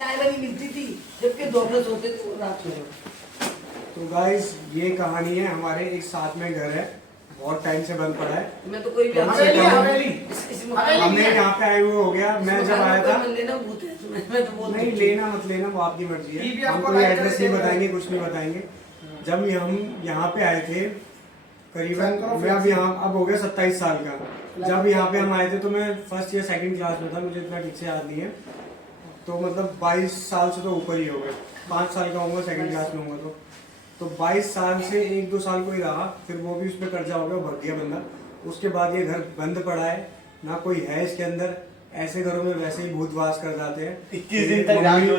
चाय वाली मिलती थी जबकि दोपहर सोते थे वो रात में। तो गाइस ये कहानी है, हमारे एक साथ में घर है, बहुत टाइम से बंद पड़ा है। मैं तो कोई भी हमने यहाँ पे आए हुए हो गया। मैं जब आया था, लेना भूत है मैं तो बोल नहीं लेना मत लेना, वो आपकी मर्जी है। हम कोई एड्रेस नहीं बताएंगे, कुछ नहीं बताएंगे। जब हम यहाँ पे आए थे करीबन, मैं अब यहाँ अब हो गया 27 साल का। जब यहाँ पे हम आए थे तो मैं फर्स्ट या सेकंड क्लास में था, मुझे इतना ठीक से याद नहीं है। तो मतलब 22 साल से तो ऊपर ही हो गए, 5 साल का होगा सेकंड क्लास में होगा तो 22 साल से 1-2 साल को ही रहा, फिर वो भी उसमें कर्जा हो गया, भग गया बंदा। उसके बाद ये घर बंद पड़ा है, ना कोई है इसके अंदर। ऐसे घरों में वैसे ही भूत वास कर जाते हैं। 21 दिन तक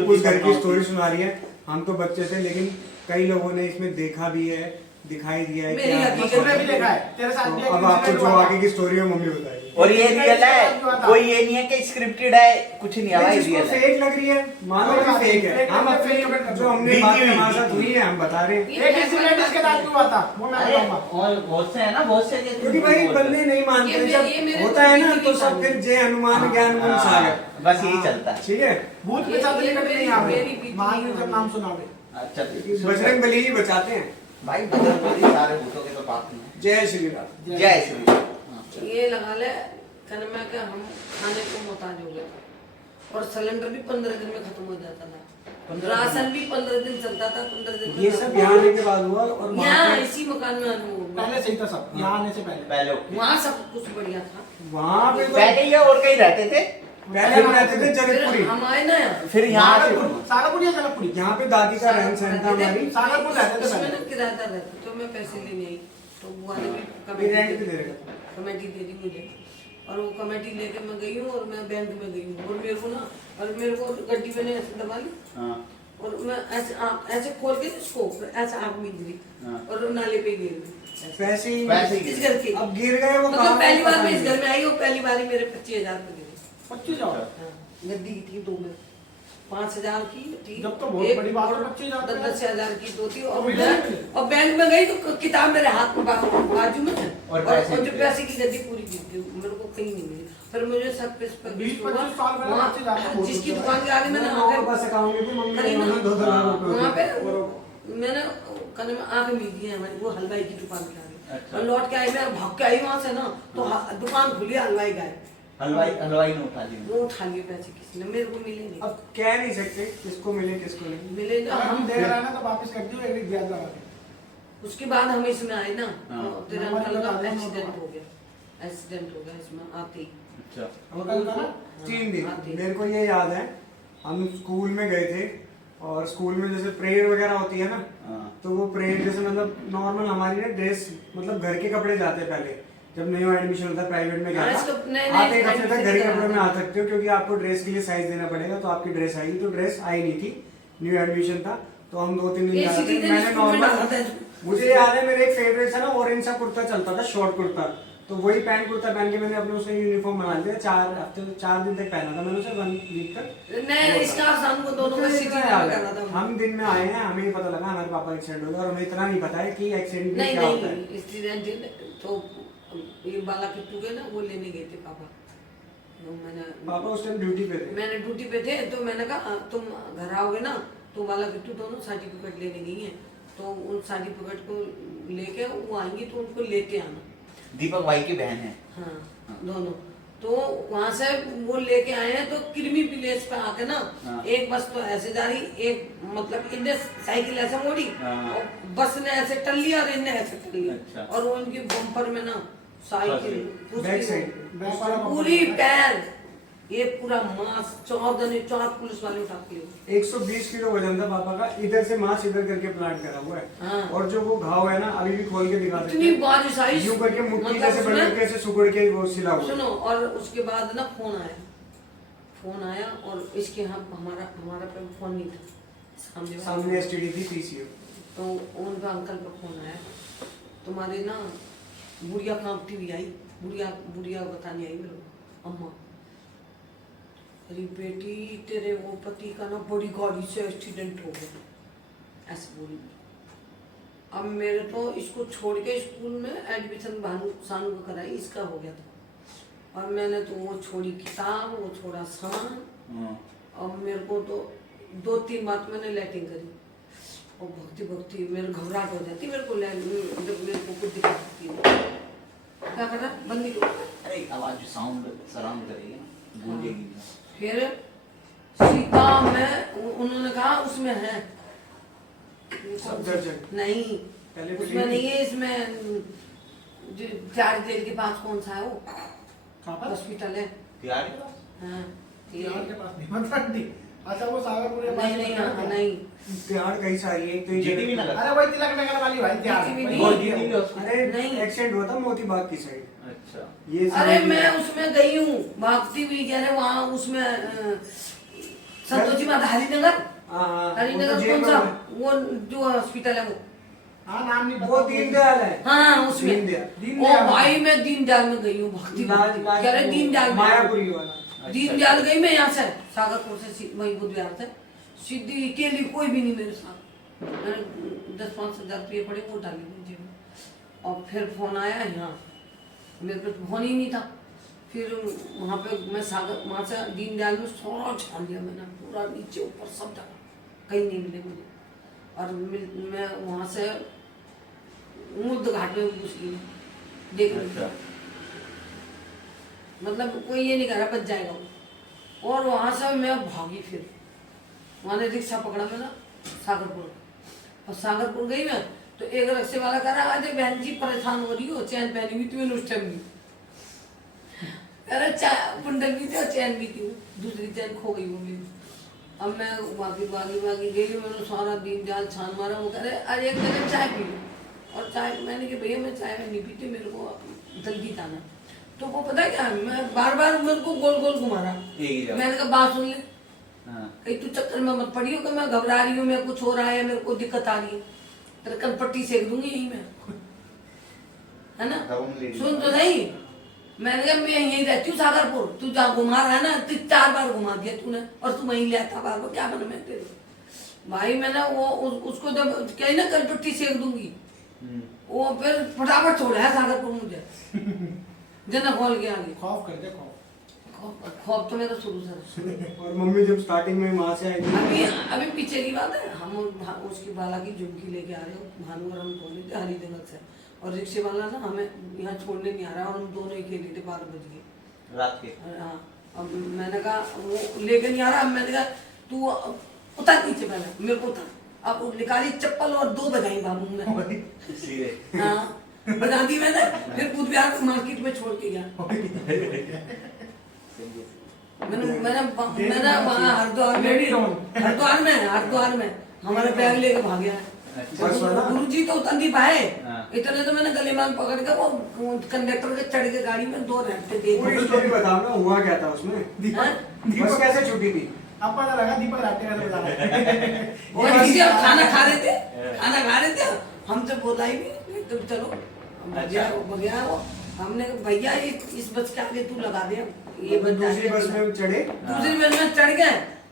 उस घर की स्टोरी सुना रही है। हम तो बच्चे थे, लेकिन कई लोगों ने इसमें देखा भी है, दिखाई दिया है। मेरी हकीकत में भी देखा है तेरे साथ भी। तो अब आपको जो आगे की स्टोरी है मम्मी बताएगी। और ये रियल है, कोई ये नहीं है कि स्क्रिप्टेड है, कुछ नहीं है भाई, रियल है। फेक लग रही है, मानो कि फेक है। हम अपनी जो हमने बात हमारे साथ हुई है हम बता रहे हैं। एक इंसिडेंट इसके साथ हुआ था, वो मैं बताऊंगा। और बहुत से है ना, बहुत से क्योंकि भाई बंदे नहीं मानते, जब होता है ना तो सब फिर जय हनुमान ज्ञान गुण सागर, बस यही चलता है। ठीक है, भूत पे सब निकट नहीं आवे, मां ने जब नाम सुनावे। अच्छा बजरंग बली ही बचाते हैं भाई, बजरंगबली सारे भूतों के तो पास नहीं है। जय श्री राम। जय श्री राम। ये लगा ले कनमा के हम खाने को मोहताज हो गए और सिलेंडर भी 15 दिन में खत्म हो जाता था, राशन भी 15 दिन चलता था, 15 दिन ये सब यहाँ आने के बाद हुआ। और यहाँ इसी मकान में अनुभव हुआ। पहले सही था सब, यहाँ आने से पहले। पहले वहाँ सब कुछ बढ़िया था। वहाँ पे तो पहले ये और कहीं रहते थे, पहले हम रहते थे जनकपुरी, फिर हम आए ना यहाँ फिर यहाँ से सागरपुर या जनकपुरी? यहाँ पे दादी का रहन सहन था हमारी। सागरपुर रहते थे इसमें पहले। ना किराएदार रहता तो मैं पैसे लेने आई तो वो वाले भी रेंट पे दे रहे थे। कमेटी दे दी मुझे और वो कमेटी लेके मैं गई हूँ और मैं बैंक में गई हूँ और मेरे को ना और मेरे को गड्डी मैंने ऐसे दबा ली और मैं ऐसे खोल के इसको ऐसे आँख में गिरी और नाले पे गिर गई पैसे ही इस घर के। अब गिर गए वो मतलब पहली बार मैं इस घर में आई हूँ, पहली बार ही मेरे 25,000 रुपए गिरे। 25,000? गद्दी की थी 2 में 5,000 की थी, जब तो बहुत बड़ी बात है, 25,000 10,000 की 2 थी और और बैंक में गई तो किताब मेरे हाथ में बाजू में है और और जो पैसे की गद्दी पूरी गिर गई, मेरे को कहीं नहीं मिली। फिर मुझे सब पे 20-25 साल पहले वहाँ 25,000 जिसकी दुकान के आगे मैंने बस अकाउंट में मम्मी ने 2-2 लाख रुपए वहाँ पे मैंने कने में आँख मीच दी है हमारी, वो हलवाई की दुकान के आगे। अच्छा। और लौट के आई, मैं भाग के आई वहाँ से ना तो दुकान खुली, हलवाई गायब। हलवाई ने उठा लिया। वो उठा लिए पैसे, किसी ने, मेरे को मिले नहीं। अब कह नहीं सकते किसको मिले किसको नहीं। मिले ना हम हम दे रहे हैं ना तो वापस कर दियो, एक ब्याज लगा के। उसके बाद हम इसमें आए ना हाँ। तो तेरे नंबर अंकल का लगा दिया, एक्सीडेंट हो गया, एक्सीडेंट हो गया इसमें आते ही। अच्छा। होटल का ना? 3 दिन आते ही। मेरे को ये याद है, हम स्कूल में गए थे और स्कूल में जैसे प्रेयर वगैरह होती है ना, तो वो प्रेयर जैसे मतलब नॉर्मल हमारी ना ड्रेस, मतलब घर के कपड़े जाते हैं पहले। जब न्यू एडमिशन होता है प्राइवेट में गया था, आते एक हफ्ते तक घर के कपड़े में आ सकते हो, क्योंकि आपको ड्रेस के लिए साइज देना पड़ेगा। तो आपकी ड्रेस आएगी, तो ड्रेस आई नहीं थी, न्यू एडमिशन था। तो हम 2-3 दिन जा रहे थे, मैंने नॉर्मल, मुझे याद है मेरे एक फेवरेट था ना, ऑरेंज सा कुर्ता चलता था, शॉर्ट कुर्ता, तो वही पैंट कुर्ता पहन के मैंने अपने उससे यूनिफॉर्म बना लिया। 4 दिन तक पहना था मैंने उसे, 1 वीक तक। नहीं इसका शाम को दोनों का सिटी में करना था। हम दिन में आए हैं, हमें ही पता लगा हमारे पापा का एक्सीडेंट हो गया, और हमें इतना नहीं पता है कि एक्सीडेंट नहीं क्या होता है। नहीं एक्सीडेंट तो ये बाला किट्टू के ना वो लेने गए थे पापा। तो पापा उस टाइम ड्यूटी पे थे। मैंने ड्यूटी पे थे तो मैंने कहा तुम घर आओगे ना, तो बाला किट्टू दोनों सर्टिफिकेट लेने गई हैं, तो उन सर्टिफिकेट को लेके वो आएंगी तो उनको लेते आना। दीपक भाई की बहन है। हाँ दोनों, तो वहाँ से वो लेके आए हैं तो कृमि विलेज पे आके ना एक बस तो ऐसे जा रही, एक मतलब इनने साइकिल ऐसे मोड़ी और बस ने ऐसे टल लिया और इनने ऐसे टल लिया। अच्छा। और वो उनकी बम्पर में ना साइकिल बैक साइड पूरी पैर, ये पूरा मांस 4 पुलिस वाले उठा के ले गए। 120 किलो वजन था पापा का, इधर से मांस इधर करके प्लांट करा हुआ है। हाँ। और जो वो घाव है ना, अभी भी खोल के दिखा सकते इतनी बारिश आई, यूं करके मुट्ठी मतलब जैसे बन उसमें- के ऐसे सुगड़ के वो सिला हुआ है। सुनो, और उसके बाद ना फोन आया और इसके यहाँ हमारा पे फोन नहीं था, सामने एसटीडी थी, पीसीओ। तो उनका अंकल का फोन आया, तुम्हारी ना बुढ़िया कांपती हुई आई, बुढ़िया बताने आई मेरे को, अम्मा अरे बेटी तेरे वो पति का ना बड़ी गाड़ी से एक्सीडेंट हो गया, ऐसे बोली। अब मेरे तो इसको छोड़ के स्कूल में एडमिशन सानू को कराई, इसका हो गया था। और मैंने तो वो छोड़ी किताब, वो छोड़ा सामान, और मेरे को तो 2-3 बार तो मैंने लैटिंग करी और भक्ति भक्ति मेरे घबराहट हो जाती, मेरे को जब मेरे को कुछ दिक्कत होती है क्या कर रहा है बंद नहीं करो। अरे आवाज साउंड सराउंड करेगी ना, गूंजेगी। फिर सीता में उन्होंने कहा उसमें है सफदरजंग। नहीं पहले उसमें नहीं है, इसमें जो चार जेल के पास कौन सा है वो कहाँ पर? हॉस्पिटल है। प्यार के पास? हाँ तिहाड़ के पास नहीं मतलब नहीं। अच्छा वो सागरपुर के पास नहीं नहीं हाँ, नहीं तिहाड़ कई सारी है, एक तो ये जीटीवी जगह- नगर। अरे वही तिलक नगर वाली भाई तिहाड़ जीटीवी वही नहीं। और होती है जीटीवी वो। उसमें? अरे नहीं। एक्सीडेंट हुआ था मोती बाग की साइड। अच्छा। ये अरे सारी- मैं उसमें गई हूँ भागती हुई कह रहे वहाँ उसमें संतोषी माता हरिनगर हाँ, हाँ, वो तो हरिनगर जेल कौन में सा है। वो जो हॉस्पिटल है वो हाँ नाम नहीं वो पता दीनदयाल है। हाँ उसमें दीनदयाल। ओ दीनदयाल। भाई मैं दीनदयाल में गई हूँ भक्ति कह रहे दीनदयाल में मायापुरी वाला। दीनदयाल गई मैं यहाँ से सागरपुर से वही बुधवार से सीधी अकेली, कोई भी नहीं मेरे साथ। मैंने 10-5 हजार रुपये पड़े वो डाली मुझे और फिर फोन आया यहाँ, मेरे पे फोन ही नहीं था। फिर वहाँ पे मैं सागर वहाँ से दीनदयाल में सारा छान दिया मैंने, पूरा नीचे ऊपर सब जगह, कहीं नहीं मिले मुझे। और मैं वहाँ से मुर्द घाट में घुस गई देख रही थी। मतलब कोई ये नहीं कह रहा बच जाएगा वो। और वहाँ से मैं भागी, फिर वहाँ ने रिक्शा पकड़ा मैंने सागरपुर, और सागरपुर गई मैं तो एक रिक्शे वाला कह रहा आज बहन जी परेशान हो रही हो, चैन पहनी हुई थी मैंने उस टाइम भी, अरे कुंडल भी थी और चैन भी थी, दूसरी चैन खो गई वो मेरी। अब मैं भागी गई, मैंने सारा दिन जाल छान मारा। वो कह रहे अरे एक जगह चाय पी लो, और चाय मैंने कहा भैया मैं चाय नहीं पीती, मेरे को जल्दी जाना। तो वो पता क्या है, मैं बार मेरे को गोल गोल घुमा रहा। मैंने कहा बात सुन ले, कहीं तू चक्कर में मत पड़ी हो कि मैं घबरा रही हूँ, मैं कुछ हो रहा है, मेरे को दिक्कत आ रही है, तेरे कनपट्टी सेक दूंगी यही मैं, है ना। सुन तो सही, मैंने कहा मैं यहीं रहती हूँ सागरपुर, तू जहाँ घुमा रहा है ना, 4 बार घुमा दिया तूने, और तू वहीं ले आता बार बार, क्या बना मैं तेरे भाई। मैंने वो उसको जब कही ना कनपट्टी सेक दूंगी, वो फिर फटाफट छोड़ा है सागरपुर मुझे जना खोल के आगे। खौफ कर दे खौफ। खौफ तो मेरा शुरू से। और मम्मी जब स्टार्टिंग में वहाँ से आई थी, अभी पीछे की बात है, हम उसकी बाला की झुमकी लेके आ रहे हो भानुवर, हम बोले थे हरिजनक से, और रिक्शे वाला ना हमें यहाँ छोड़ने नहीं आ रहा, और हम दोनों ही खेले थे 12 बज गए रात के। हाँ, अब मैंने कहा वो लेके नहीं आ रहा, अब मैंने कहा तू उतर नीचे, पहले मेरे को उतर। अब निकाली चप्पल और 2 बजाई बाबू ने सीधे। हाँ बजा दी मैंने, फिर बुधवार को मार्केट में छोड़ के गया। मैंने वहाँ हरिद्वार में हमारे बैग लेके भाग गया। गुरु जी तो उतर नहीं पाए, इतने तो मैंने गले में पकड़ के वो कंडक्टर के चढ़ के गाड़ी में 2 घंटे दे पूरी स्टोरी बताओ ना, हुआ क्या था उसमें, बस कैसे छुट्टी थी। अब पता लगा दीपक राठी का बता रहा और किसी और खाना खा रहे थे हमसे बोला ही नहीं, तुम चलो भैया वो हमने भैया इस बस के आगे तू लगा दे, ये बस दूसरी बस में चढ़े, दूसरी बस में चढ़ गए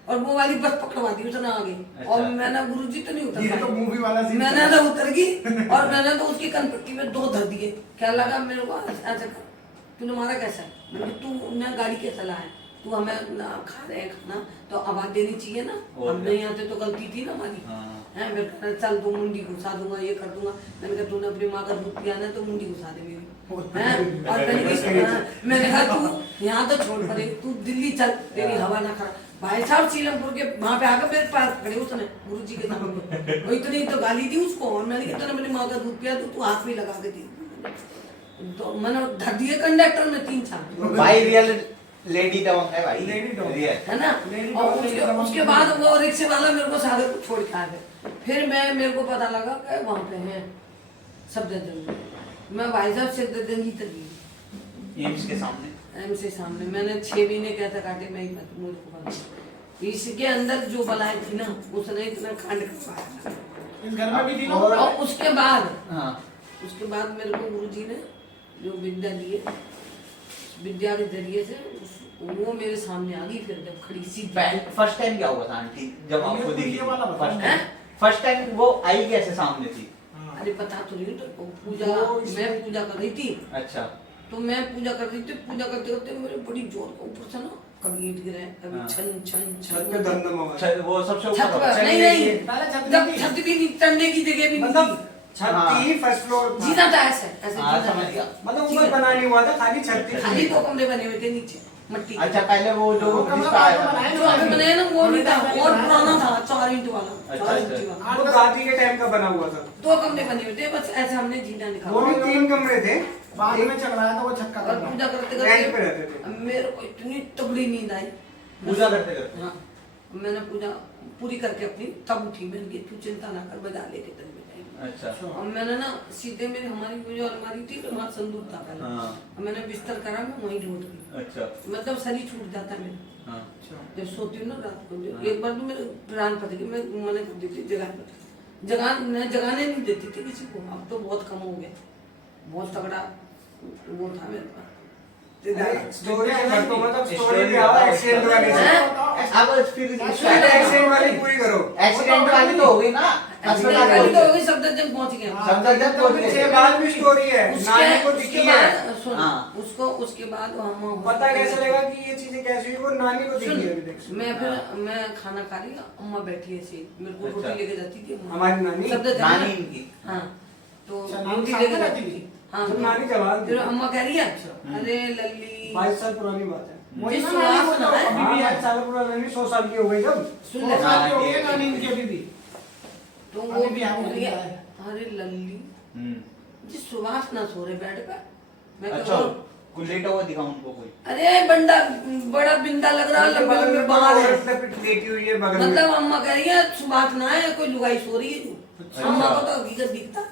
और वो वाली बस पकड़वा दी उसने आगे। और मैंने गुरुजी तो नहीं उतर ये तो मूवी वाला सीन मैंने तो उतर गई, और मैंने तो उसकी कनपट्टी में 2 धर दिए। क्या लगा मेरे को ऐसा कर, तूने मारा कैसा है, मैंने तू ने गाड़ी कैसा लाया, तू हमें खा रहे हैं खाना तो आवाज देनी चाहिए ना, हम नहीं आते तो गलती थी ना हमारी है। मेरे कहना चल तू मुंडी घुसा दूंगा, ये कर दूंगा। मैंने कहा तूने अपनी माँ का दूध पिया ना तो मुंडी घुसा दे मेरी है। और मैंने कहा तू यहाँ तो छोड़ पड़े, तू दिल्ली चल, तेरी हवा ना खराब। भाई साहब सीलमपुर के वहाँ पे आकर मेरे पास खड़े उसने गुरु जी के सामने, वो इतनी तो गाली दी उसको, और मैंने कहा तूने अपनी माँ का दूध पिया तो तू हाथ में लगा के दी, तो मैंने धर दिए कंडक्टर में 3-4 भाई रियल लेडी डॉग है भाई, लेडी डॉग है ना। और उसके बाद वो रिक्शे वाला मेरे को सागर को छोड़ के आ गए। फिर मेरे को पता लगा कि वहाँ पे है सफदरजंग, मैं भाई साहब सफदरजंग ही तक गई, एम्स के सामने। एम्स के सामने। मैंने 6 महीने कैसे काटे मैं ही मुझे को पता। इसके अंदर जो बलाई थी ना उसने इतना कांड करवाया था। इस घर में भी थी ना। और उसके बाद मेरे को गुरुजी ने जो विद्या दी है, विद्या के जरिए से वो मेरे सामने आ गई। फिर जब खड़ी सीधी फर्स्ट टाइम क्या हुआ था आंटी जब आपको दिखी? ये वाला बताओ। फर्स्ट टाइम वो आई कैसे सामने थी? अरे पता तो नहीं, तो पूजा मैं पूजा कर रही थी। अच्छा। तो मैं पूजा कर रही थी, पूजा करते करते मेरे बड़ी जोर का ऊपर से ना कभी ईंट गिरे, कभी हाँ। छन छन छत पे छन। दमदम होगा। वो सबसे छत ऊपर पर होगा। नहीं नहीं, पहले छत जब नहीं थी। छत भी नहीं, चढ़ने की जगह भी नहीं मतलब थी। छत हाँ। थी, फर्स्ट फ्लोर था। जीना था ऐसे ऐसे हाँ, जीना समझ था। गया। मतलब ठीक ऊपर है। बना नहीं हुआ था, खाली छत थी। खाली 2 कमरे बने हुए थे नीचे मट्टी के। अच्छा पहले वो जो वो कमरा जिसका बाद में आया बनाया जो अभी बनाया ना वो नहीं था, और पुराना था, 4 ईंट वाला, अच्छा, 4 अच्छा। इंची वाला। वो दादी के टाइम का बना हुआ था। 2 कमरे बने हुए थे, बस ऐसे हमने जीना वो निकाला। भी 3 कमरे थे। बाद में चल रहा था वो छत का और कमरा। पूजा करते रेंट पे करते रहते थे। मेरे को इतनी तगड़ी नींद आई। पूजा करते करते। हाँ, मैंने पूजा पूरी करके अपनी तब उठी। मैंने कहा तू चिंता ना कर, बजा लेके तब बजाएंगे। अच्छा और मैंने ना सीधे मेरी हमारी जो अलमारी थी तो वहाँ संदूक था पहले। हाँ। और मैंने बिस्तर करा, मैं वहीं लौट गई। अच्छा मतलब शरीर छूट जाता है मेरा हाँ जब सोती हूँ ना रात को। हाँ। एक बार तो मेरे प्राण पड़ गए, मैं मना कर देती जगाने नहीं देती थी किसी को। अब तो बहुत कम हो गया, बहुत तगड़ा वो था मेरे पास। स्टोरी तो मतलब स्टोरी पे आओ, एक्सीडेंट वाली से। अब फिर पहले एक्सीडेंट वाली पूरी करो। एक्सीडेंट वाली तो हो गई ना। एक्सीडेंट वाली तो हो गई, सफदरजंग पहुंच गए। सफदरजंग पहुंच गए। उसके बाद भी स्टोरी है, नानी को उसके दिखी है। बाद सुन, हाँ। उसके बाद हम पता कैसे लगा कि ये चीजें कैसी हुई, वो नानी को दिखी है अभी तक। मैं खाना खा रही हूँ, अम्मा बैठी है ऐसे, मेरे को अच्छा। रोटी लेके जाती थी अम्मा। हमारी नानी? सफदरजंग नानी ना? इनकी? हाँ, तो अच्छा, नानी रोटी साथ लेके में जाती रहती थी। थी? हाँ, जब नानी जवान थी। फिर अम्मा कह रही है अरे लल्ली 22 साल पुरानी बात है। वही जिस ना नानी सुहास वो ना तो है, अभी भी हाँ, है। 22 साल पुरानी 100 साल की हो गई जब। सुन वो ले। साथ हो गई नानी इनकी अभी भी। तो अभी वो भी हम बोल रही है, है। अरे लल्ली हम्म। जिस सुहास ना सो रहे बेड पे। मैं अच्छा कहा, कुछ लेटा हुआ दिखा उनको कोई। अरे बंदा बड़ा बिंदा लग रहा, उनके लंबे बगल लंबे में बाल है। औरत लेटी हुई है बगल में। मतलब अम्मा कह रही है सुबह ना है, कोई लुगाई सो रही है। अच्छा। अम्मा को तो हकीकत दिखता।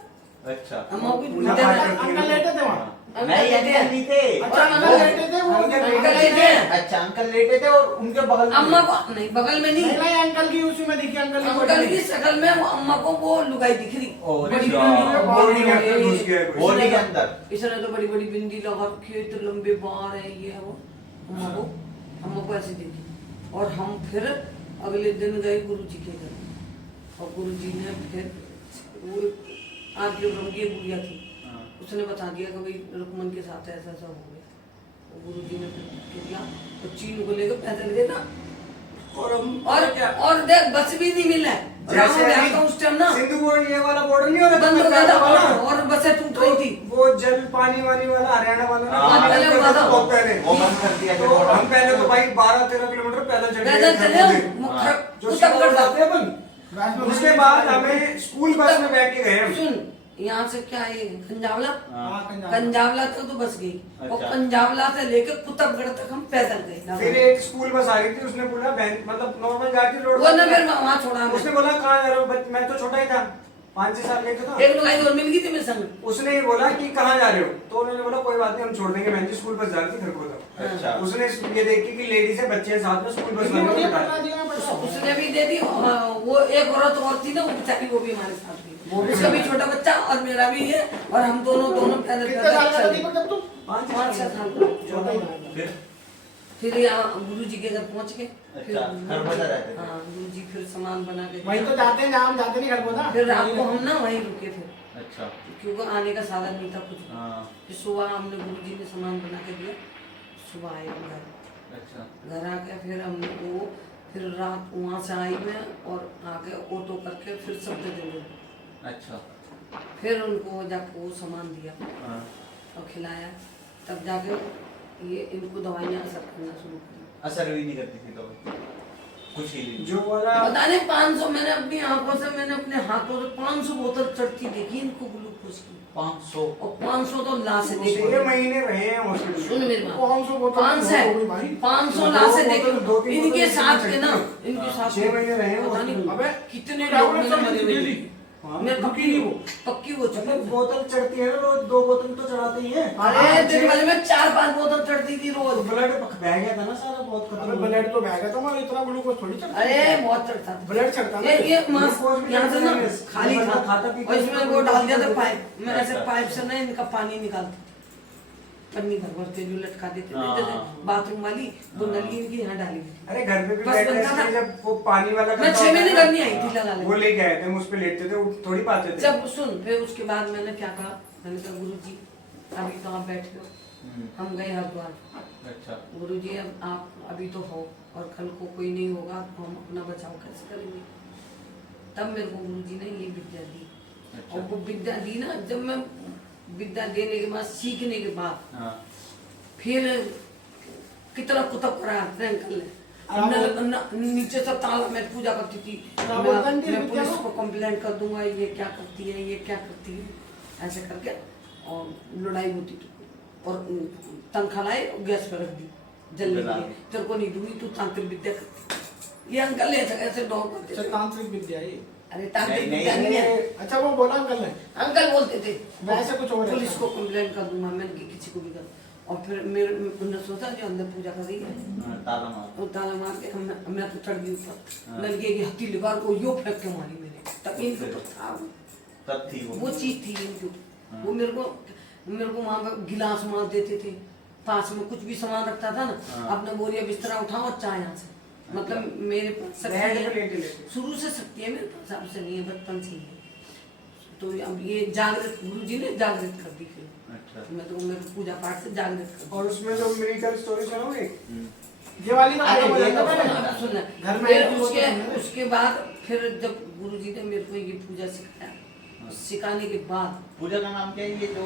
अच्छा अम्मा को पूजा भी पाठ दिखता। करती अंकल लेटे थे वहाँ। नहीं अंकल नहीं थे। अच्छा अंकल लेटे थे वो। अंकल लेटे हैं। अच्छा अंकल लेटे थे और उनके बगल में अम्मा को नहीं, बगल में नहीं, नहीं नहीं अंकल की उसी में दिखी अंकल की अंकल body की में। शक्ल में वो अम्मा को वो लुगाई दिख रही। ओ, बड़ी अच्छा। बिंदी, बॉडी के अंदर घुस गया है कुछ। बॉडी के अंदर। इसने तो बड़ी बड़ी बिंदी लगा रखी है, इतने लंबे बाल है, ये है वो। अम्मा को ऐसे देखी। और हम फिर अगले दिन गए गुरुजी के घर, और गुरुजी ने फिर वो आज जो रंगी बुढ़िया थी हाँ। उसने बता दिया कि भाई रुकमन के साथ ऐसा ऐसा हो गया। तो गुरुजी ने फिर किया, तो चीन को लेकर पैदल गए ना। और देख बस भी नहीं मिला है। जैसे जहाँ अभी था उस टाइम ना सिंधु बॉर्डर ये वाला बॉर्डर नहीं हो रहा था बंद हो गया था, वाला? और बसें टूट रही थी। वो जल पानी वानी वाला हरियाणा वाला ना, हाँ, पानी पहले वाला हुआ था। बहुत पहले। वो बंद कर दिया तो गया। हम पहले तो भाई 12-13 किलोमीटर पैदल चले पैदल गए चले थे। हाँ। जो सीधा जाते हैं अपन। वैष्णो उसके देवी बाद के हमें स्कूल बस में बैठ के गए हम। सुन, यहाँ से क्या है कंजावला, हाँ। कंजावला तक तो बस गई, और अच्छा। कंजावला से लेकर कुतुबगढ़ तक हम पैदल फिर गए। एक स्कूल बस आ रही थी, उसने बोला बहन मतलब नॉर्मल जाती रोड वो ना फिर वहाँ छोड़ा हमें। उसने बोला कहाँ जा रहे हो? मैं तो छोटा ही था, 5-6 साल का ही तो था। एक लुगाई और मिल गई थी मेरे संग। उसने ये बोला कि कहाँ जा रहे हो? तो उन्होंने बोला कोई बात नहीं हम छोड़ देंगे, मैं स्कूल बस जा रही थी घर को तब। अच्छा उसने ये देखी कि लेडीज है बच्चे हैं साथ में, स्कूल बस कितनी वाले होती है को पटना बिठा दिया में पटना? उसने भी दे दी। वो एक औरत और थी ना, वो बेचारी वो भी हमारे साथ थी। वो भी उसका भी छोटा बच्चा और मेरा भी है, और हम दोनों पैदल कितने साल का था चले। दीपक जब तुम? 5-6 साल का। फिर यहाँ गुरु जी के घर पहुँच गए। फिर अच्छा, घर बजा जाते थे। हाँ, गुरु जी फिर सामान बना के वहीं तो जाते हैं जहाँ हम जाते नहीं घर को ना। फिर रात को हम ना वहीं रुके फिर, अच्छा क्योंकि आने का साधन नहीं था कुछ। हाँ फिर सुबह हमने गुरु जी ने सामान बना के दिया, सुबह आए हम घर। अच्छा घर आके फिर हम वो फिर रात वहाँ से आई मैं, और आके ऑटो करके फिर सब जगह गए। अच्छा फिर उनको जाके वो सामान दिया हाँ और खिलाया, तब जाके ये इनको दवाइयाँ असर करना शुरू की। असर भी नहीं करती थी तो कुछ ही नहीं। जो वाला पता नहीं 500 मैंने अपनी आंखों से, मैंने अपने हाथों से 500 बोतल चढ़ती देखी इनको ग्लूकोज की, 500 और 500 तो लाश से 6 देखी। महीने रहे हैं हॉस्पिटल सुन में। मेरी बात, 500 बोतल 500 हो गई भाई। 500 लाशें दो देखी बोतल, 2-3 इनके बोतल साथ के ना, चढ़ती इनके साथ 6 महीने रहे हैं पता नहीं हॉस्पिटल में। अबे कितने लोग मैंने मरे हुए डेली। देखे। हाँ, मैं रुकी नहीं वो। पक्की हो चुकी मतलब हूँ। बोतल चढ़ती है ना रोज, 2 बोतल तो चढ़ाते ही है। अरे दिन भर में 4-5 बोतल चढ़ती थी रोज। ब्लड बह गया था ना सारा, बहुत खत्म अबे हो गया। ब्लड तो बह गया तुम्हारा, इतना ग्लूकोज थोड़ी चढ़ता है। अरे बहुत चढ़ता था। ब्लड चढ़ता ना। ये मांस ग्लूकोज भी यहाँ से ना चढ़ता है। खाली बंदा था, खाता पीता और इसमें है, वो डाल दिया था ग्लूकोज पाइप, मैं ऐसे अच्छा। पाइप से ना इनका पानी निकालती, पन्नी भर भर के जो लटका देते थे, हाँ। जैसे बाथरूम वाली वो नली इनकी यहाँ डाली हुई थी। अरे घर पे भी बस बैठे बनता थे, था। जब वो पानी वाला मैं गड्ढा 6 महीने होता है घर नहीं आई ना, थी लगाने। वो लेके आए थे, हम उस पे लेटते थे, उठ थोड़ी पाते थे। जब सुन, फिर उसके बाद मैंने क्या कहा, मैंने कहा गुरु जी अभी कहाँ बैठे हो, हम गए हरिद्वार। अच्छा। गुरुजी अब आप अभी तो हो और कल को कोई नहीं होगा तो हम अपना बचाव कैसे करेंगे। तब मेरे को गुरुजी ने ये विद्या दी। अच्छा। और वो विद्या दी ना, जब मैं विद्या देने के बाद, सीखने के बाद, हाँ। फिर कितना कुतब करा अंकल ने। नीचे से ताला मैं पूजा करती थी, मैं पुलिस को कंप्लेंट कर दूंगा, ये क्या करती है, ये क्या करती है, ऐसे करके और लड़ाई होती थी। और तनखा लाए और गैस पर रख दी जलने के लिए, तेरे को नहीं दूंगी, तू तांत्रिक विद्या करती। ये अंकल ऐसे ऐसे डॉग करते थे। तांत्रिक विद्या ये। अरे तांत्रिक नहीं, विद्या नहीं है। अच्छा वो बोला अंकल ने। अंकल बोलते थे वैसे कुछ और है। पुलिस को कंप्लेंट कर दूंगा, मैंने कि किसी को भी कर। और फिर मेरे उन्होंने सोचा जो अंदर पूजा कर रही है, ताला मार। वो ताला मार के मैं तो चढ़ गई ऊपर। हाँ। लड़के की हत्ती लिबार को यो फेंक के मारी मेरे। तब इनके ऊपर था तब थी वो चीज थी इनके ऊपर। हाँ। वो मेरे को वहां पर गिलास मार देते थे, पास में कुछ भी सामान रखता था ना, हाँ। अपना बोरिया बिस्तरा उठाओ और चाय यहाँ से। मतलब मेरे पास शक्ति बैठ के है, लेटे लेटे। शुरू से शक्ति है मेरे पास, आपसे नहीं है, बचपन से ही है। तो अब ये जागृत गुरुजी ने जागृत कर दी फिर। अच्छा। मैं तो मेरे पूजा पाठ से जागृत कर दी। और उसमें जो मिरेकल स्टोरी सुनाओगे? ये वाली तो अरे खत्म हो ये जाता तो है सुनना, सुनना। घर में फिर ऐसी होती है ना। उसके बाद फिर जब गुरुजी ने मेरे को ये पूजा सिखाया, सिखाने के बाद पूजा का नाम क्या है ये जो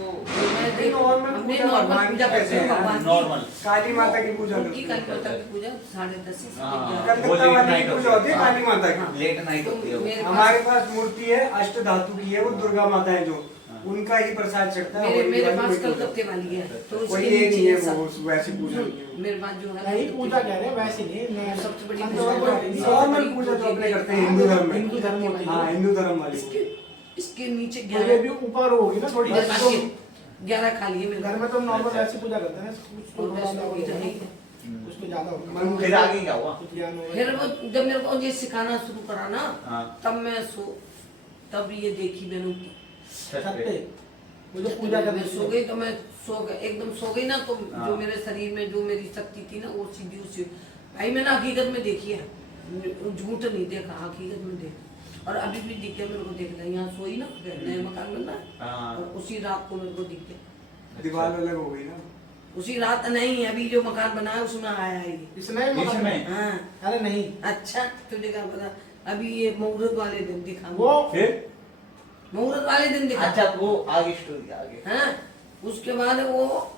नॉर्मल हमने पूजा नॉर्मल भगवान पूजा की करते हैं, कैसे है? भगवान की। नॉर्मल। काली माता की पूजा उनकी करते काली हैं। माता की पूजा 10:30 से हाँ, 11:30। वो कलकत्ता लेट वाली नाइट की होती पूजा होती है है। काली माता की। हाँ। लेट नाइट तो होती है वो। मेरे हमारे पास मूर्ति है अष्ट धातु की है, वो दुर्गा माता है जो, उनका ही प्रसाद चढ़ता है। वही मेरे वाली पास पूजा। कलकत्ते वाली है, तो कोई उसके ये नहीं नीचे है सब- वो वैसी पूजा नहीं है। मेरे पास जो है नहीं पूजा कह रहे हैं वैसे नहीं। सबसे बड़ी नॉर्मल पूजा जो अपने करते हैं हिंदू धर्म में। हिंदू धर्म होती है। हाँ, हिंदू धर्म वाली। इसके नीचे तो ये भी ऊपर होगी ना थोड़ी। 11 खा लिए मेरे घर में तो नॉर्मल वैसी पूजा करते हैं, कुछ तो और थोड़ा वैष्णो ज्यादा की तो होगा। है ही है। कुछ तो ज्यादा होगा। मन फिर आगे क्या हुआ? कुछ ज्ञान होगा। फिर वो जब मेरे को ये सिखाना शुरू करा ना, हाँ। तब ये देखी मैंने छत छत पे। पे वो जो पूजा मैं करते सो गई तो मैं एकदम सो गई ना, तो हाँ। जो मेरे शरीर में जो मेरी शक्ति थी ना, वो सीधी उसी भाई मैंने हकीकत में देखी है, झूठ नहीं देखा, हकीकत में देखा। और अभी भी दिख गया मेरे को, देख रहा यहाँ सोई ना, नया मकान बन रहा है, हाँ। और उसी रात को मेरे को दिख गया। दीवार अलग हो गई ना। उसी रात नहीं, अभी जो मकान बना है उसमें आया है ये। इसमें इसमें? हाँ। अरे नहीं अच्छा तुझे क्या पता, अभी ये मुहूर्त वाले दिन दिखा, वो फिर मुहूर्त वाले दिन दिखा। अच्छा वो आगे स्टोरी आगे। हाँ, उसके बाद वो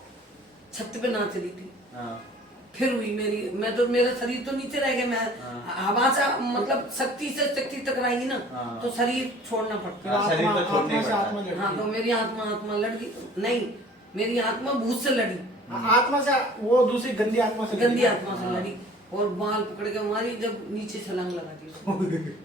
छत पे नाच रही थी, हाँ। फिर हुई मैं तो मेरा शरीर तो नीचे रह गया, मैं हाँ। हवा से मतलब शक्ति से शक्ति टकराएगी ना, हाँ। तो शरीर छोड़ना पड़ता हाँ, शरीर तो छोड़ना ही आत्मा से पड़ता है। आत्मा है। लड़ती हाँ, तो है। मेरी आत्मा लड़ गई, नहीं मेरी आत्मा भूत से लड़ी, आत्मा से वो दूसरी गंदी आत्मा से गंदी लड़ती है। आत्मा से लड़ी, और बाल पकड़ के मारी, जब नीचे छलांग लगा दी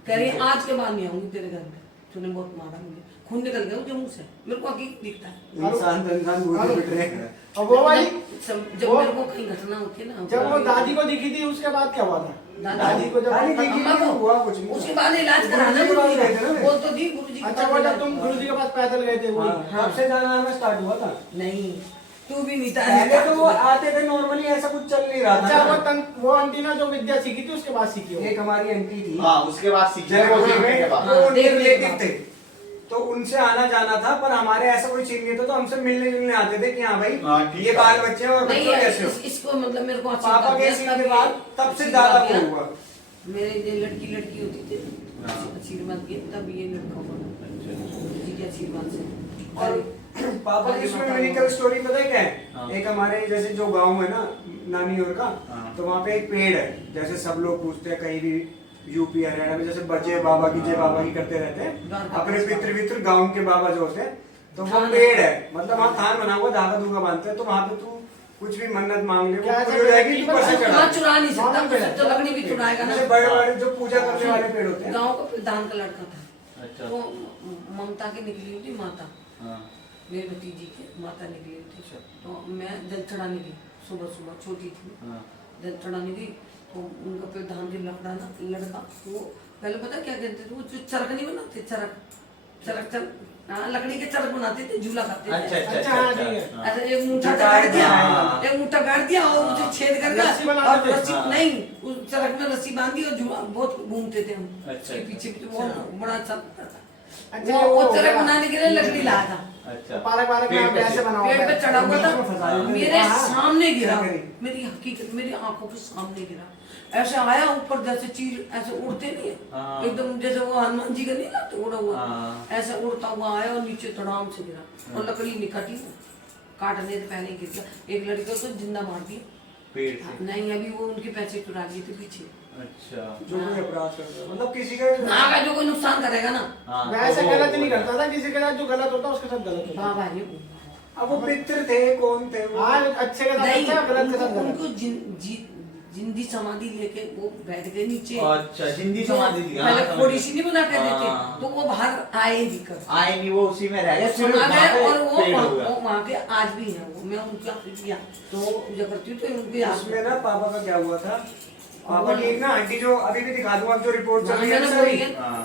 कह रही आज के बाद नहीं आऊंगी तेरे घर में, तूने बहुत मारा मुझे, खून निकल गया मुझे मुंह से, मेरे को हकीकत दिखता है। इंसान तो इंसान भूत पिट रहे हैं। और वो वाली जब वो- मेरे को कहीं घटना होती है ना, जब वो दादी को दिखी थी उसके बाद क्या हुआ था? दादी को जब दादी दिखी अम्मा नहीं, को हुआ कुछ नहीं। उसके बाद इलाज कराना गुरुजी के पास गए थे ना वे। वो तो दी गुरुजी के अच्छा पास वो जब इलाज- तुम गुरुजी के पास पैदल गए थे वो हाँ, तब से जाना आना स्टार्ट हुआ था। नहीं तू भी नहीं था, पहले तो वो आते थे नॉर्मली, ऐसा कुछ चल नहीं रहा अच्छा था। वो आंटी ना जो विद्या सीखी थी उसके बाद सीखी हो। एक हमारी आंटी थी हाँ उसके बाद सीखी। जय गोगी में, के बाद। वो उनके देखने के रिलेटिव बाद। थे, तो उनसे आना जाना था, पर हमारे ऐसा कोई सीन नहीं था, तो हमसे मिलने जुलने आते थे कि हाँ भाई हाँ, ठीक ये है। बाल बच्चे हैं और नहीं बच्चों है, कैसे हो। इसको मतलब मेरे को पापा के सीन के बाद तब से ज्यादा वो हुआ। मेरे जो लड़की होती थी हाँ। आशीर्वाद के, तब ये लड़का हुआ गुरुजी के आशीर्वाद से। और पापा की इसमें मेडिकल स्टोरी पता है क्या हाँ। है? एक हमारे जैसे जो गांव है ना नानी और का, हाँ। तो वहाँ पे एक पेड़ है, जैसे सब लोग पूछते हैं कहीं भी यूपी हरियाणा में, जैसे बच्चे बाबा की जय बाबा की करते रहते हैं, अपने पितृ गाँव के बाबा जो होते हैं, तो वो पेड़ है, मतलब वहाँ थान बना हुआ, धागा धूगा बांधते हैं, तो वहाँ पे तू कुछ भी मन्नत मांग ले वो क्या पूरी हो जाएगी, तू ऐसा पैसा चढ़ा। हाँ, चुरा नहीं सकता, नॉर्मल पेड़ है। तो लकड़ी भी चुराएगा ना। जैसे बड़े बड़े जो पूजा करने वाले पेड़ होते हैं। गांव का प्रधान का लड़का था, अच्छा। तो ममता की निकली हुई थी माता, हाँ। मेरे भतीजी की माता निकली हुई थी, तो मैं जल चढ़ाने गई सुबह छोटी थी, हाँ। जल चढ़ाने गई, तो उनका प्रधान जो लड़का वो पहले पता क्या कहते थे, वो जो चरक नहीं बनाते, चरक हाँ, लकड़ी के चरक बनाते थे, झूला खाते अच्छा थे। अच्छा अच्छा, अच्छा हाँ, ठीक है। अच्छा। ऐसे एक मुट्ठा जो काट दिया, हाँ। एक मुट्ठा काट दिया और उसे छेद कर रस्सी दिया, बनाते और थे। रस्सी हाँ। नहीं, उस चरक में रस्सी बांधी और बहुत घूमते थे हम अच्छा। उसके पीछे बहुत बड़ा अच्छा लगता था। अच्छा, वो वो उत्तरे होगा। बनाने के लिए लकड़ी लाया था, अच्छा पालक वालक पेड़ में पे ऐसे बना हुआ पेड़ पे है। चढ़ा हुआ बीच में फंसा था, देते हैं। मेरे हाँ। सामने गिरा, क्या करें? मेरी हकीकत मेरी आंखों के सामने गिरा, ऐसे आया ऊपर जैसे चील ऐसे उड़ते नहीं हाँ। है एकदम, जैसे वो हनुमान जी का नहीं ना उड़ा हुआ, हाँ। ऐसा उड़ता हुआ आया और नीचे धड़ाम से गिरा और लकड़ी निकटी वो काटने से पहले गिर गया। एक लड़के को तो जिंदा मार दिया, पेड़ से। नहीं अभी वो उनके पैसे चुरा लिए थे पीछे। अच्छा जो कोई अपराध करता है मतलब किसी का आगे जो कोई नुकसान करेगा ना, हाँ, वैसे तो गलत वो नहीं बोला। करता था, किसी के साथ जो गलत होता है उसके साथ गलत होता है। बाबा ने बोला। अब वो पितर थे कौन थे वो हाँ, अच्छे के साथ नहीं, अच्छा, गलत के साथ उनको गलत। उनको जिंदी समाधि लेके वो बैठ गए नीचे। अच्छा जिंदी समाधि दी। पहले हाँ, थोड़ी सी नहीं बना के देते, हाँ। तो वो बाहर आए दिक्कत आए नहीं, वो उसी में रह गए, फिर समा वहाँ गए पे और वो पेड़ हो गया। वहाँ के आज भी है वो, मैं उनका किया तो पूजा करती हूँ तो उनके याद उसमें ना पापा का क्या हुआ था, पापा की एक ना हड्डी जो अभी भी दिखा दूं आप, जो रिपोर्ट चल रही है ना मैंने सारी, बोली है। हाँ,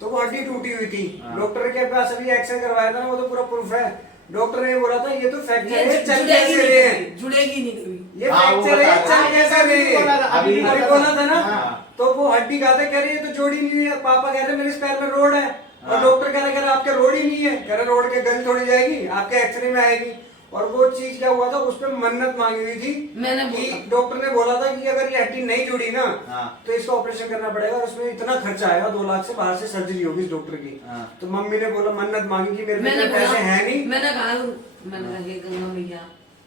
तो वो हड्डी टूटी हुई थी। हाँ। डॉक्टर के पास अभी एक्सरे करवाया था ना, वो तो पूरा प्रूफ है। डॉक्टर ने बोला था ये तो फ्रैक्चर ये है, चल जुड़ेगी कैसे नहीं रहे कभी, जुड़ेगी नहीं कभी। ये हाँ, वो फ्रैक्चर है, बता चल रहे कैसे रहे। अभी अभी बोला था ना, हाँ। तो वो हड्डी कहा था, कह रही है तो जोड़ी नहीं है। पापा कह रहे मेरे इस पैर में रोड है, और हाँ। डॉक्टर कह रहे आपके रोड ही नहीं है। कह रहे रोड के गल थोड़ी जाएगी, आपके एक्सरे में आएगी। और वो चीज क्या हुआ था, उस पर मन्नत मांगी हुई थी। मैंने कि बोला। डॉक्टर ने बोला था कि अगर ये हड्डी नहीं जुड़ी ना, हाँ। तो इसका ऑपरेशन करना पड़ेगा, और उसमें इतना खर्चा आएगा, 2 लाख से बाहर से सर्जरी होगी इस डॉक्टर की। हाँ। तो मम्मी ने बोला, मन्नत मांगी कि मेरे मैंने पास पैसे हैं नहीं। मैंने कहा हे गंगा मैया,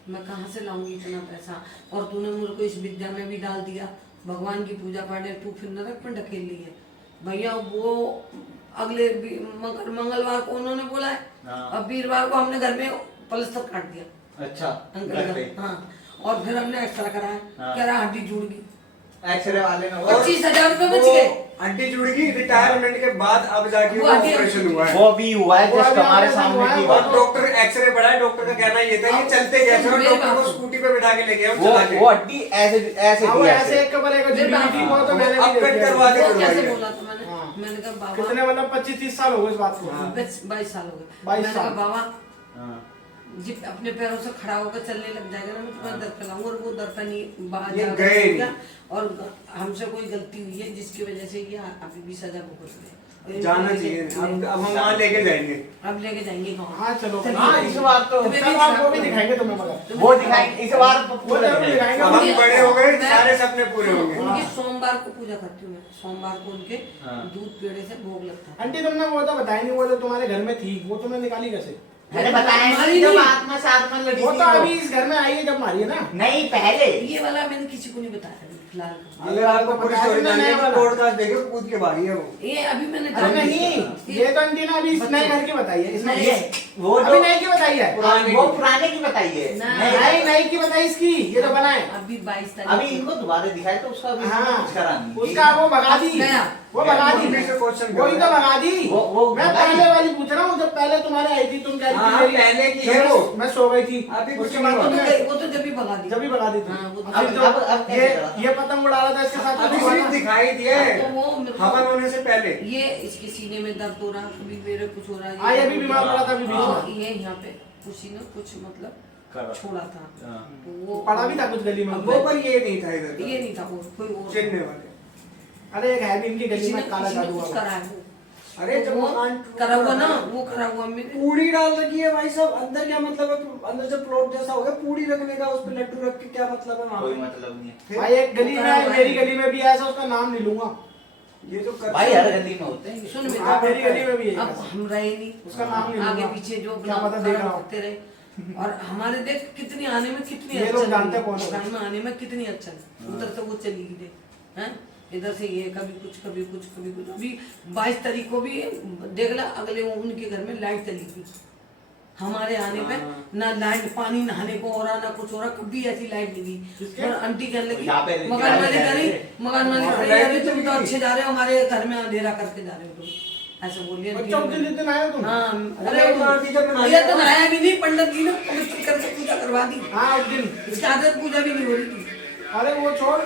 मैं कहाँ से लाऊंगी इतना पैसा, और तूने मुझे को इस विद्या में भी डाल दिया, भगवान की पूजा पाठ है, तू फिर नरक में ढकेल ली है भैया। वो अगले मंगलवार को उन्होंने बोला है, हाँ। अब वीरवार को हमने घर में प्लास्टर काट दिया अच्छा अंकल घर पे। का, हाँ, और फिर हमने एक्सरा कराया, हाँ। कह रहा हड्डी जुड़ गई, एक्सरे वाले ने 25,000 रुपए बच वो गए। हड्डी जुड़ गई रिटायरमेंट के बाद, अब जाके वो वो हड्डी ऑपरेशन हुआ है। वो भी हुआ है वो जस्ट अभी हमारे हमारे सामने सामने की हुआ है। बात। और डॉक्टर एक्सरे बढ़ाया, डॉक्टर का कहना ये था ये चलते कैसे, और मेरी डॉक्टर बात को सुन। स्कूटी पे बिठा के ले गया वो चला के। वो हड्डी ऐसे ऐसे हाँ, थी, वो ऐसे। ऐसे एक कबर एक जुड़ी हुई थी, वो तो मैंने अब भी कट देखी है। करवा के वो कैसे करवाई है। बोला था मैंने, हाँ। मैंने कहा बाबा कितने मतलब 25-30 साल हो गए इस बात को। हाँ। 22 साल हो गए, 22 मैंने कहा साल। बाबा हाँ। जब अपने पैरों से खड़ा होकर चलने लग जाएगा ना, मैं तुम्हें दर पे लाऊंगा, और वो दर पे नहीं बाहर ये जा गए कर नहीं। गया, और हमसे कोई गलती हुई है जिसकी वजह से ये अभी भी सजा भुगत रहे हैं। और इनको जाना लेके- चाहिए, अब हम वहाँ लेके जाएंगे। अब लेके जाएंगे गाँव। हाँ, चलो। चलिए। हाँ, इस बार तो तुम्हें चलो, आपको भी दिखाएंगे तुम्हें, मगर वो दिखाएंगे इस बार तो वो पूरा जरूर दिखाएंगे। दिखाएंगे। अब हम बड़े हो गए, मैं- सारे सपने पूरे होंगे। उनकी सोमवार को पूजा करती हूँ मैं, सोमवार को उनके हाँ। दूध पेड़े से भोग लगता है। आंटी तुमने वो तो बताया नहीं, वो जो तुम्हारे घर में थी वो तुमने निकाली कैसे? मैंने बताया हमारी नहीं, जब नहीं। आत्मा साथ में लड़ी वो थी तो वो। अभी इस घर में आई है जब मारी है ना। नहीं पहले ये वाला मैंने किसी को नहीं बताया अभी फिलहाल। अगर आपको पूरी स्टोरी जाननी है तो पॉडकास्ट देखो, कूद के भागी है वो। ये अभी मैंने अरे डाल दी। नहीं, ये तो आंटी ने अभी इस नए घर की बताई है, इसने नहीं। ये वो अभी जो नई की बताई है। वो पुराने की बताइए। नई नई की बताई इसकी, ये तो बनाए। अभी 22 तारीख अभी इनको दोबारा दिखाए तो उसका भी हाँ, कुछ करा नहीं। उसका वो भगा दी, गया। वो भगा दी, मम्मी से क्वेश्चन कर वही तो भगा दी। वो मैं भगा दी। पहले वाली पूछ रहा हूँ, जब पहले तुम्हारे आई थी तुम कह रही हाँ, थी मेरी- पहले की जब है मैं- वो। मैं सो गई थी, अभी कुछ उसके नहीं बाद हुआ। तुमने वो तो जब भी भगा दी। जब भी भगा दी थी। हाँ, वो तो- अभी तो अब ये कैसे करा? ये पतंग उड़ा रहा था इसके साथ, अभी कुछ हुआ सिर्फ था? दिखाई दिए तो वो मेरे को- हवन होने से पहले। ये इसके सीने में दर्द हो रहा, कभी मेरे कुछ हो रहा है। हाँ, ये भी बीमार पड़ा था अभी बीच हाँ, में। ये यहाँ पे किसी ने कुछ मतलब करा। छोड़ा था, हाँ। तो वो पड़ा भी था कुछ गली में। अब वो पर ये नहीं था इधर का। ये नहीं था, वो कोई और चिन्हने वाले। अरे एक है भी इनकी गली किसी ने में काला किसी ने जादू कुछ वाला। करा है वो। अरे तो जब वो मकान करा हुआ ना, वो करा हुआ मेरे। पूड़ी डाल रखी है भाई साहब, अंदर क्या मतलब है? अंदर जब प्लॉट जैसा हो गया, पूड़ी रखने का, उस पे लड्डू रख के क्या मतलब है वहाँ कोई पे? मतलब नहीं है। फिर भाई एक गली में, मेरी गली में भी है ऐसा, उसका नाम नहीं लूंगा। ये जो कर भाई हर गली में होते हैं। सुन हाँ, मेरी गली में भी है अब ऐसा। हम रहे नहीं, उसका नाम नहीं आगे लूंगा। पीछे जो क्या पता देख रहा हूँ। करते रहे, और हमारे देख कितनी आने में कितनी ये लोग जानते कौन है। मकान में आने में कितनी अच्छा उधर से वो चली गई हैं, इधर से ये कभी कुछ कभी कुछ कभी कुछ। अभी 22 तारीख को भी देख ला, अगले वो उनके घर में लाइट चली गई, हमारे आने पे ना लाइट, पानी नहाने को हो रहा ना कुछ हो रहा, कभी ऐसी लाइट नहीं दी। और आंटी कहने लगी, यहाँ पे मकान मालिक कह रही, मकान मालिक कह रही, अरे तुम तो लाइट अच्छे जा रहे हो, हमारे घर में अंधेरा करके जा रहे हो तुम, ऐसे बोलिए। बच्चों के दिन आए हो तुम? हाँ, अरे एक बार भी जब ये तो नहाया भी नहीं, पंडित जी ने पवित्र करके पूजा करवा दी, हाँ उस दिन। इसकी आदत पूजा भी नहीं हो रही थी। अरे वो छोड़,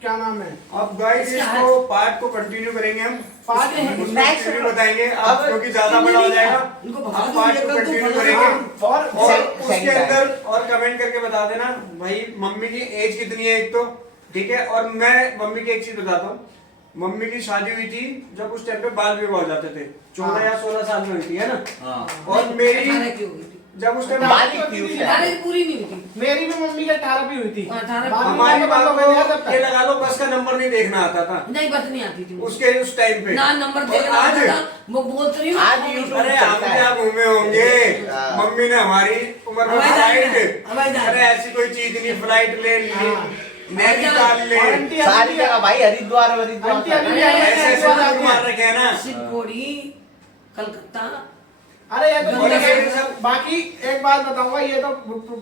क्या नाम है? अब गाइस इसको पार्ट को कंटिन्यू करेंगे हम। पार्ट उसमें नेक्स्ट स्टोरी बताएंगे अब, अब क्योंकि ज्यादा बड़ा हो जाएगा। इनको अब भगा पार्ट दो, को ये कर दो, कंटिन्यू भगा दो। करेंगे। और और सेकंड उसके टाइम। अंदर और कमेंट करके बता देना भाई मम्मी की एज कितनी है एक तो, ठीक है। और मैं मम्मी की एक चीज बताता हूँ, मम्मी की शादी हुई थी जब उस टाइम पे बाल विवाह हो जाते थे, 14 या 16 साल में हुई थी, है ना। हाँ। और मेरी 18 की हो गई थी। जब उस टाइम बाल ही थी उस टाइम। 18 की पूरी नहीं हुई थी। मेरी भी मम्मी की 18 भी हुई थी। 18 बाद में हमारी तो माँ बंद हो गया तब को तक। ये लगा लो बस का नंबर नहीं देखना आता था नहीं बस नहीं आती थी मुझे। उसके उस टाइम पे। ना नंबर और देखना आज आता था, वो बोलते रही आज YouTube अरे चलता हम है। क्या घूमे होंगे, हाँ। मम्मी ने हमारी उम्र में हवाई जहाज में, फ्लाइट, हवाई जहाज अरे में। ऐसी कोई चीज नहीं, फ्लाइट ले हाँ। नैनीताल ले, और आंटी सारी अभी जगह भाई, हरिद्वार आंटी अभी हरिद्वार। भी ऐसे ऐसे जाती लोग है। मार रखे हैं ना। शिवपुरी, कलकत्ता। अरे ये तो गंगा ठीक है। सागर। बाकी एक बात बताऊंगा, ये तो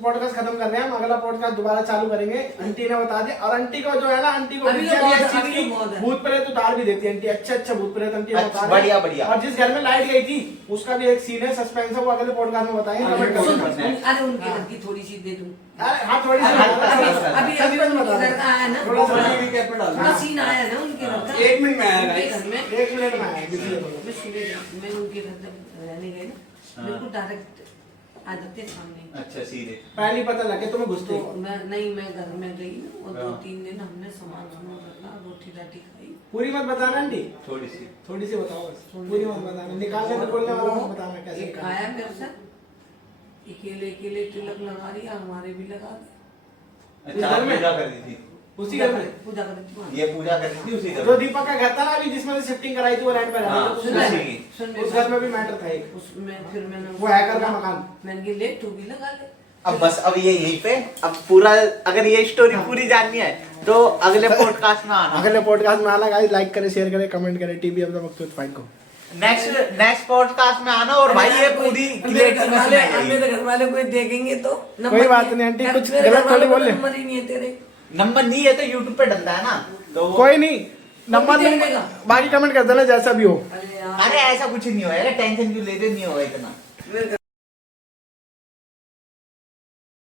पॉडकास्ट खत्म कर रहे हैं, हम अगला पॉडकास्ट दोबारा चालू करेंगे। आंटी ने बता दिया, और आंटी को जो है ना, आंटी को अभी विद्या तो भी बहुत इस है, चीज अभी की तो बहुत है। भूत प्रेत उतार भी देती है आंटी। अच्छा भूत प्रेत आंटी अच्छा, बता रही है। बढ़िया, बढ़िया। और जिस घर में लाइट गई थी उसका भी एक सीन है, सस्पेंस है, वो अगले पॉडकास्ट में बताएंगे। अगले कमेंट सुन, करना। अरे उनके घर की थोड़ी सी दे दूं। अरे हाँ, थोड़ी सी अभी- बता दो। अभी अभी Suspense उनके बता घर दो। का आया ना, थोड़ा सा टीवी कैप पे डाल थोड़ा दो। सीन आया ना उनके घर का। 1 मिनट में आया उनके guys। घर में 1 मिनट में आया, बिजी है थोड़ा। मैं सुने मैं उनके घर जब रहने गए ना, हाँ। मेरे को डायरेक्ट आ जाते सामने। अच्छा सीधे। पहले ही पता लगे तुम्हें घुसते तो ही। मैं घर में गई ना, और हाँ। 2-3 दिन हमने सामान रखा, रोटी राटी खाई। पूरी मत बताना आंटी, थोड़ी सी। थोड़ी सी बताओ बस। पूरी मत बताना, निकालने से बोलने वाला मत बताना कैसे एक निकालना। आया मेरे से, अकेले अकेले तिलक लगा रही है, हमारे भी लगा दी। अच्छा, आप पूजा कर रही थी। उसी घर में पूजा कर रही थी वहाँ। ये पूजा कर रही थी उसी घर जो में। दीपक का घर था ना अभी, जिसमें से शिफ्टिंग कराई थी वो रेंट पे रह हाँ, रहा था, सुन उस- ले, उसी। सुन ले, उस घर में भी मैटर था एक। उसमें फिर मैंने वो हैकर का मकान। मैंने कहा ले तू भी लगा ले। अब बस अब ये यहीं पे, अब पूरा अगर ये स्टोरी पूरी जाननी है तो अगले पॉडकास्ट में आना। अगले पॉडकास्ट में आना गाइस, लाइक करें, शेयर करें, कमेंट करें। TV off the Maqsood fight को नेक्स्ट पॉडकास्ट में आना, और भाई ये पूरी मेरे घर वाले क्लियर मेरे घर वाले कोई देखेंगे तो कोई बात नहीं आंटी, कुछ मेरे गलत घर वालों थोड़ी को बोल रहे। नंबर ही नहीं है तेरे। नंबर नहीं है तो यूट्यूब पे डलता है ना, तो कोई नहीं, नंबर दे तुम देगा। बाकी कमेंट कर देना जैसा भी हो। अरे यार अरे ऐसा कुछ नहीं होगा, टेंशन क्यों लेते, नहीं होगा इतना। मेरे घर